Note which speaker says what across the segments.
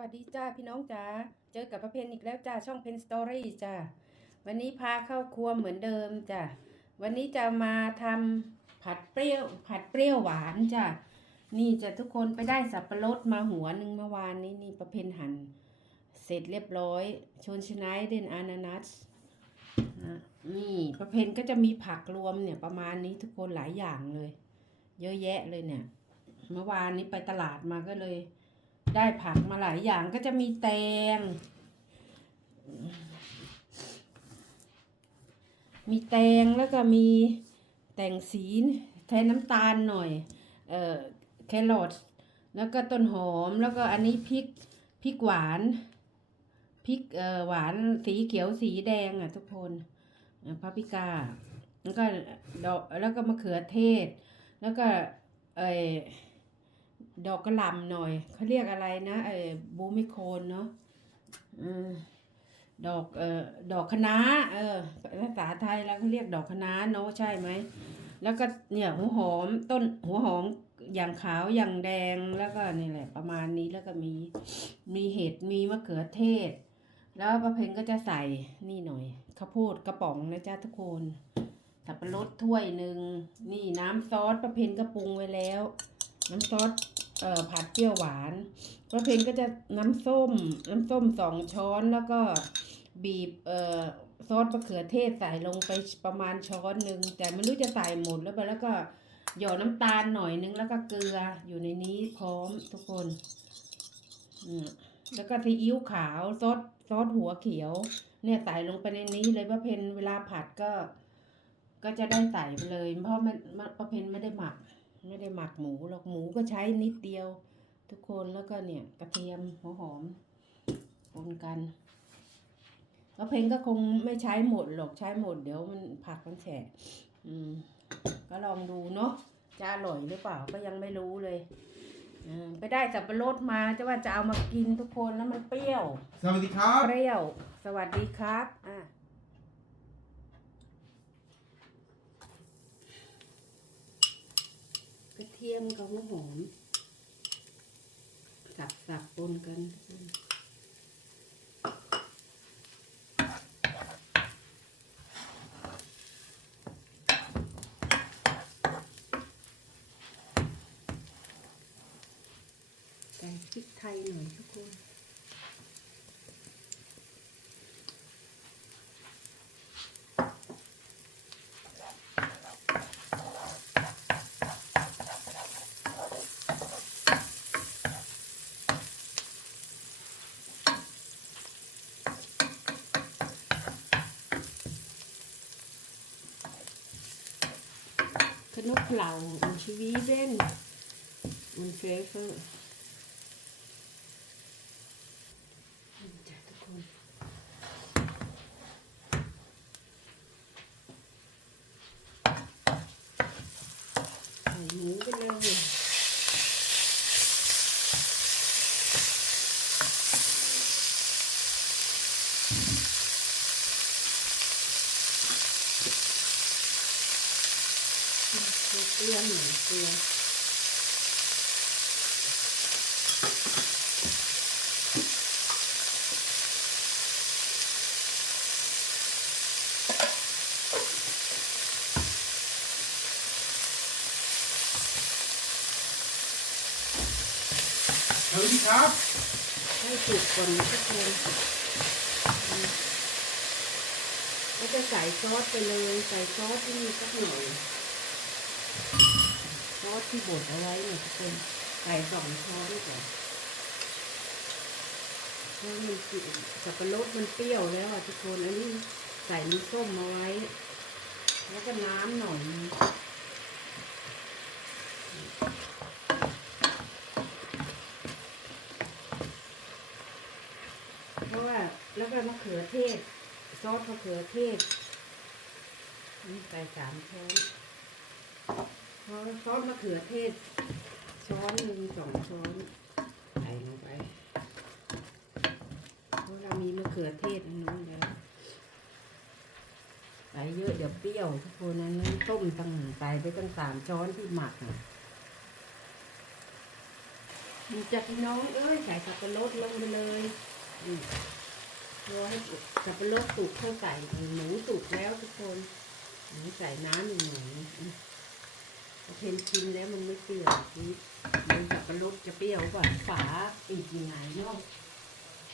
Speaker 1: วัสดีจ้าพี่น้องจ๋าเจอกับประเพณอีกแล้วจ้าช่องเพนสตอรี่จ้าวันนี้พาเข้าครัวเหมือนเดิมจ้าวันนี้จะมาทำผัดเปรี้ยว ผัดเปรี้ยวหวานจ้านี่จะทุกคนไปได้สับปะรดมาหัวหนึ่งเมื่อวานนี้นี่ประเพณหั่นเสร็จเรียบร้อยชนชไนเดนอานานัสอะนี่ประเพณก็จะมีผักรวมเนี่ยประมาณนี้ทุกคนหลายอย่างเลย เยอะแยะเลยเนี่ย เมื่อวานนี้ไปตลาดมาก็เลย ได้ผักมาหลายอย่างก็จะมีแตง มีแตงแล้วก็มีแตงสีแทนน้ำตาลหน่อย เอ่อแครอทแล้วก็ต้นหอมแล้วก็อันนี้พริกพริกหวานพริกเอ่อหวานสีเขียวสีแดงอะทุกคนอะพาปริกาแล้วก็ดอกแล้วก็มะเขือเทศ แล้วก็เอ่อ ดอกกระหล่ำหน่อย เขาเรียกอะไรนะไอ้บูมิโคนเนาะอืมดอกเอ่อดอกคะน้าเออภาษาไทยแล้วเขาเรียกดอกคะน้าเนาะใช่ไหมแล้วก็เนี่ยหัวหอมต้นหัวหอมอย่างขาวอย่างแดงแล้วก็นี่แหละ ประมาณนี้แล้วก็มีมีเห็ดมีมะเขือเทศ แล้วประเพณก็จะใส่นี่หน่อยข้าวโพดกระป๋องนะจ๊ะทุกคนสับปะรดถ้วยหนึ่งนี่น้ำซอสประเพณก็ปรุงไว้แล้ว น้ำซอสเอ่อผัดเปรี้ยวหวานประเพณก็จะน้ำส้ม น้ำส้มสองช้อนแล้วก็บีบเอ่อซอสมะเขือเทศใส่ลงไปประมาณช้อนหนึ่งแต่ไม่รู้จะใส่หมดแล้วไปแล้วก็หยอดน้ำตาลหน่อยนึงแล้วก็เกลืออยู่ในนี้พร้อมทุกคนอืมแล้วก็ซีอิ๊วขาวซอสซอสหัวเขียว เนี่ยใส่ลงไปในนี้เลยประเพณเวลาผัดก็ ก็จะได้ใส่ไปเลยเพราะมันประเพณไม่ได้หมัก ไม่ได้หมักหมูหรอกหมูก็ใช้นิดเดียว ทุกคนแล้วก็เนี่ยกระเทียมหัวหอมปนกันแล้วเพลงก็คงไม่ใช้หมดหรอกใช้หมดเดี๋ยวมันผักมันแฉะอืม ก็ลองดูเนาะจะอร่อยหรือเปล่าก็ยังไม่รู้เลยอ่าไปได้สับปะรดมาจะว่าจะเอามากินทุกคนแล้วมันเปรี้ยว
Speaker 2: สวัสดีครับ
Speaker 1: เปรี้ยว สวัสดีครับ อะ กระเทียมกับหัวหอม สับสับปนกันใส่พริกไทยหน่อยทุกคน Knoblauch und Zwiebeln und Pfeffer. จ้ะทุกคนใส่หมูไปเลยเก ลือหน่อยเกลือ
Speaker 2: สวัสดีครับ
Speaker 1: ให้สุกก่อนทุกคนอืมก็จะใส่ซอสไปเลย ใส่ซอสที่มีสักหน่อย สที่บดเอาไว้เนี่ยทุกคนใส่สองช้อนก่อนเพราะมันกินสับปะรดมันเปรี้ยวแล้วอะทุกคนอันนี้ใส่น้ำส้มมาไว้ แล้วก็น้ำหน่อยเพราะว่าแล้วก็มะเขือเทศ ซอสมะเขือเทศนี่ใส่สามช้อน เพราะซอสมะเขือเทศช้อนหนึ่งสองช้อนใส่ลงไปเพราะเรามีมะเขือเทศอันนู้นแล้วใส่เยอะเดี๋ยวเปรี้ยวทุกคนนั้นต้มตั้งใส่ไปตั้งสามช้อนที่หมักอะดูจากน้องเอ้ยใส่สับปะรดลงไปเลยรอให้สับปะรดสุกเข้าใส่หมูสุกแล้วทุกคนหมูใส่น้ำหน่อยอืมพอ เพนกินแล้วมันไม่เปรี้ยวนี่มันสับปะรดจะเปรี้ยวกว่าฝาอีกยังไงเนาะ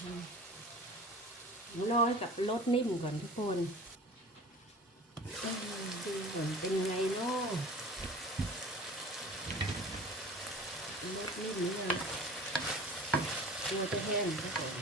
Speaker 1: อืมรอให้สับรดนิ่มก่อนทุกคนเป็นยังไงเนาะรสนิ่มนี่เลยตัวจะแห้งครับผม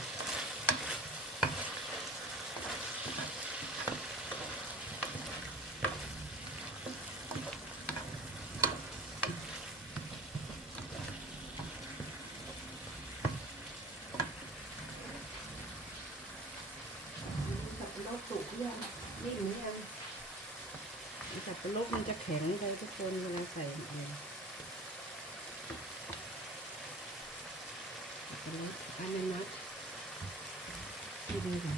Speaker 1: สับปะรดสุกยังนิ่มหรือยัง สับปะรดมันจะแข็งไปทุกคนเวลาใส่อะไรอันนี้อันนั้นนะดูดูก่อน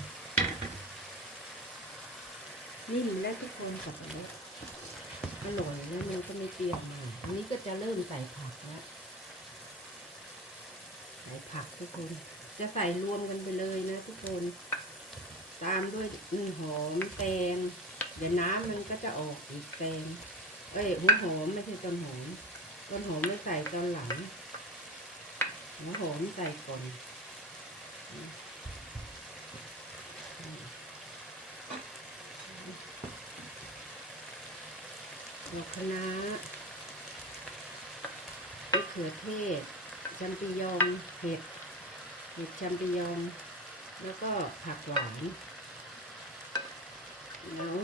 Speaker 1: นิ่มแล้วทุกคนกับอันนี้อร่อยแล้วมันก็ไม่เปรี้ยวมากอันนี้ก็จะเริ่มใส่ผักแล้วใส่ผักทุกคน จะใส่รวมกันไปเลยนะทุกคน ตามด้วยหนึ่งหอมแตง เดี๋ยวน้ำมันก็จะออกอีกแตงเอ้ยหัวหอมไม่ใช่ต้นหอมต้นหอมไม่ใส่ตอนหลังหัวหอมใส่ก่อนดอกคะน้ามะเขือเทศชัมปิญองเห็ดเห็ดชัมปิญองแล้วก็ผักหวานแล้ว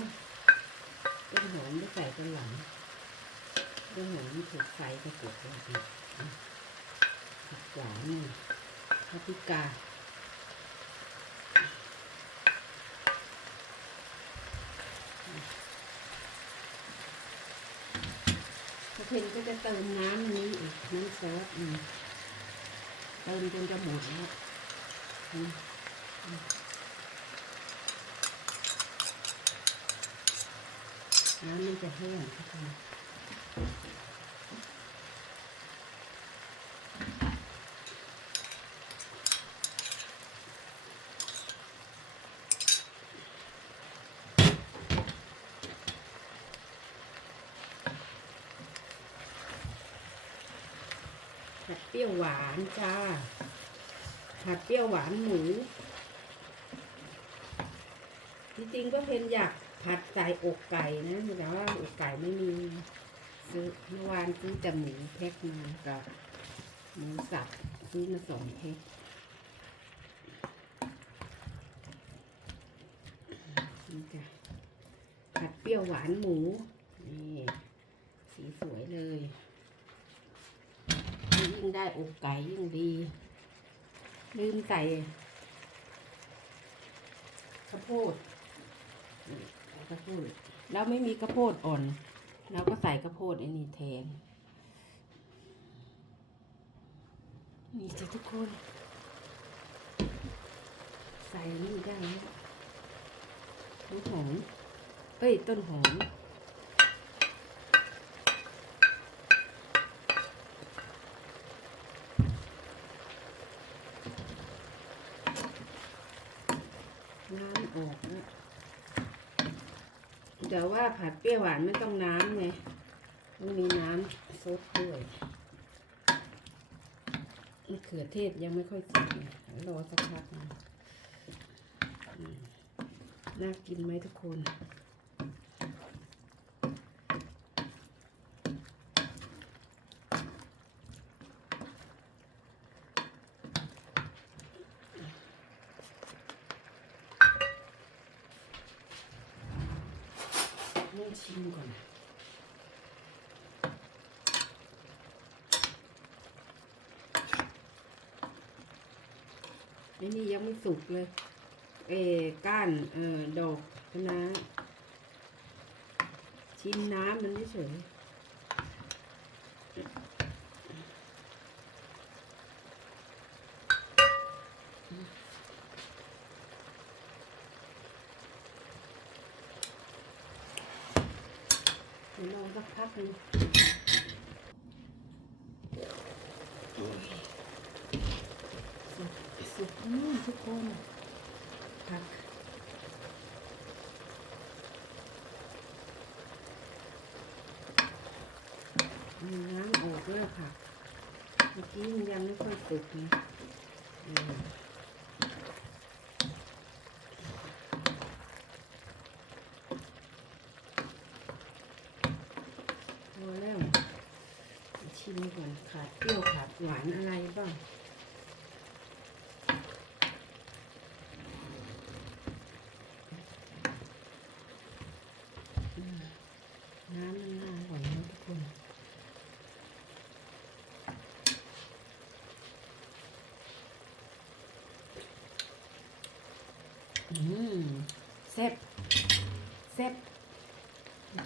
Speaker 1: ต้นหอมไม่ใส่ตอนหลังต้นหอมถูกไฟกระปุกแล้วอีกผักหวานนี่พาปริกาเพนก็จะเติมน้ำนี้อีกน้ำซอสเติมจนจะหมดแล้วอืมอืม น้ำมันจะแห้งทุกคนผัดเปรี้ยวหวานจ้า ผัดเปรี้ยวหวานหมู จริงๆก็เพนอยาก ผัดใส่อกไก่นะแต่ว่าอกไก่ไม่มีซื้อเมื่อวานซื้อแต่หมูแพ็คมากับหมูสับซื้อมาสองแพ็คนี่จ้ะผัดเปรี้ยวหวานหมู นี่สีสวยเลยยิ่งได้อกไก่ยิ่งดี ลืมใส่ข้าวโพด ข้าวโพดแล้วไม่มีข้าวโพดอ่อน เราก็ใส่ข้าวโพดไอ้นี่แทน นี่จ้ะทุกคน ใส่นี่ได้แล้วต้นหอม เอ้ย ต้นหอมน้ำออก แล้วแต่ว่าผัดเปรี้ยวหวานไม่ต้องน้ำไงต้องมีน้ำซดด้วยมะเขือเทศยังไม่ค่อยสุกรอสักพักนะน่ากินไหมทุกคน ลองชิมก่อนไอ้นี่ยังไม่สุกเลย เอก้าน เออดอกนะ ชิมน้ำมันไม่เฉยวรอ สักพักหนึงสุกอืมทุกคนผักมีน้ำออกแล้วค่ะเมื่อกี้มันยังไม่ค่อยสุกนะอืมพอแล้ว ชิมก่อนขาดเปรี้ยวขาดหวานอะไรบ้างน้ำมันน่าอร่อยนะทุกคนอืมแซ่บแซ่บ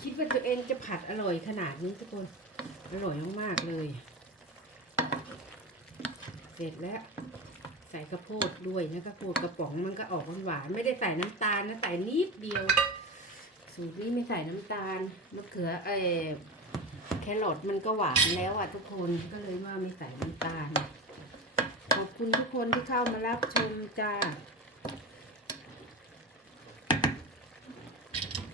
Speaker 1: คิดว่าตัวเองจะผัดอร่อยขนาดนี้ทุกคน อร่อยมากๆเลย เสร็จแล้ว ใส่ข้าวโพดด้วยนะข้าวโพดกระป๋องมันก็ออกหวานไม่ได้ใส่น้ำตาลนะใส่นิดเดียว สูตรนี้ไม่ใส่น้ำตาลมะเขือเออแครอทมันก็หวานแล้วอะทุกคนก็เลยว่าไม่ใส่น้ำตาลขอบคุณทุกคนที่เข้ามารับชมจ้า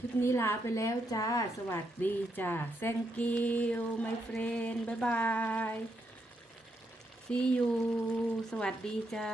Speaker 1: คลิปนี้ลาไปแล้วจ้า สวัสดีจ้า thank you my friend bye bye see you สวัสดีจ้า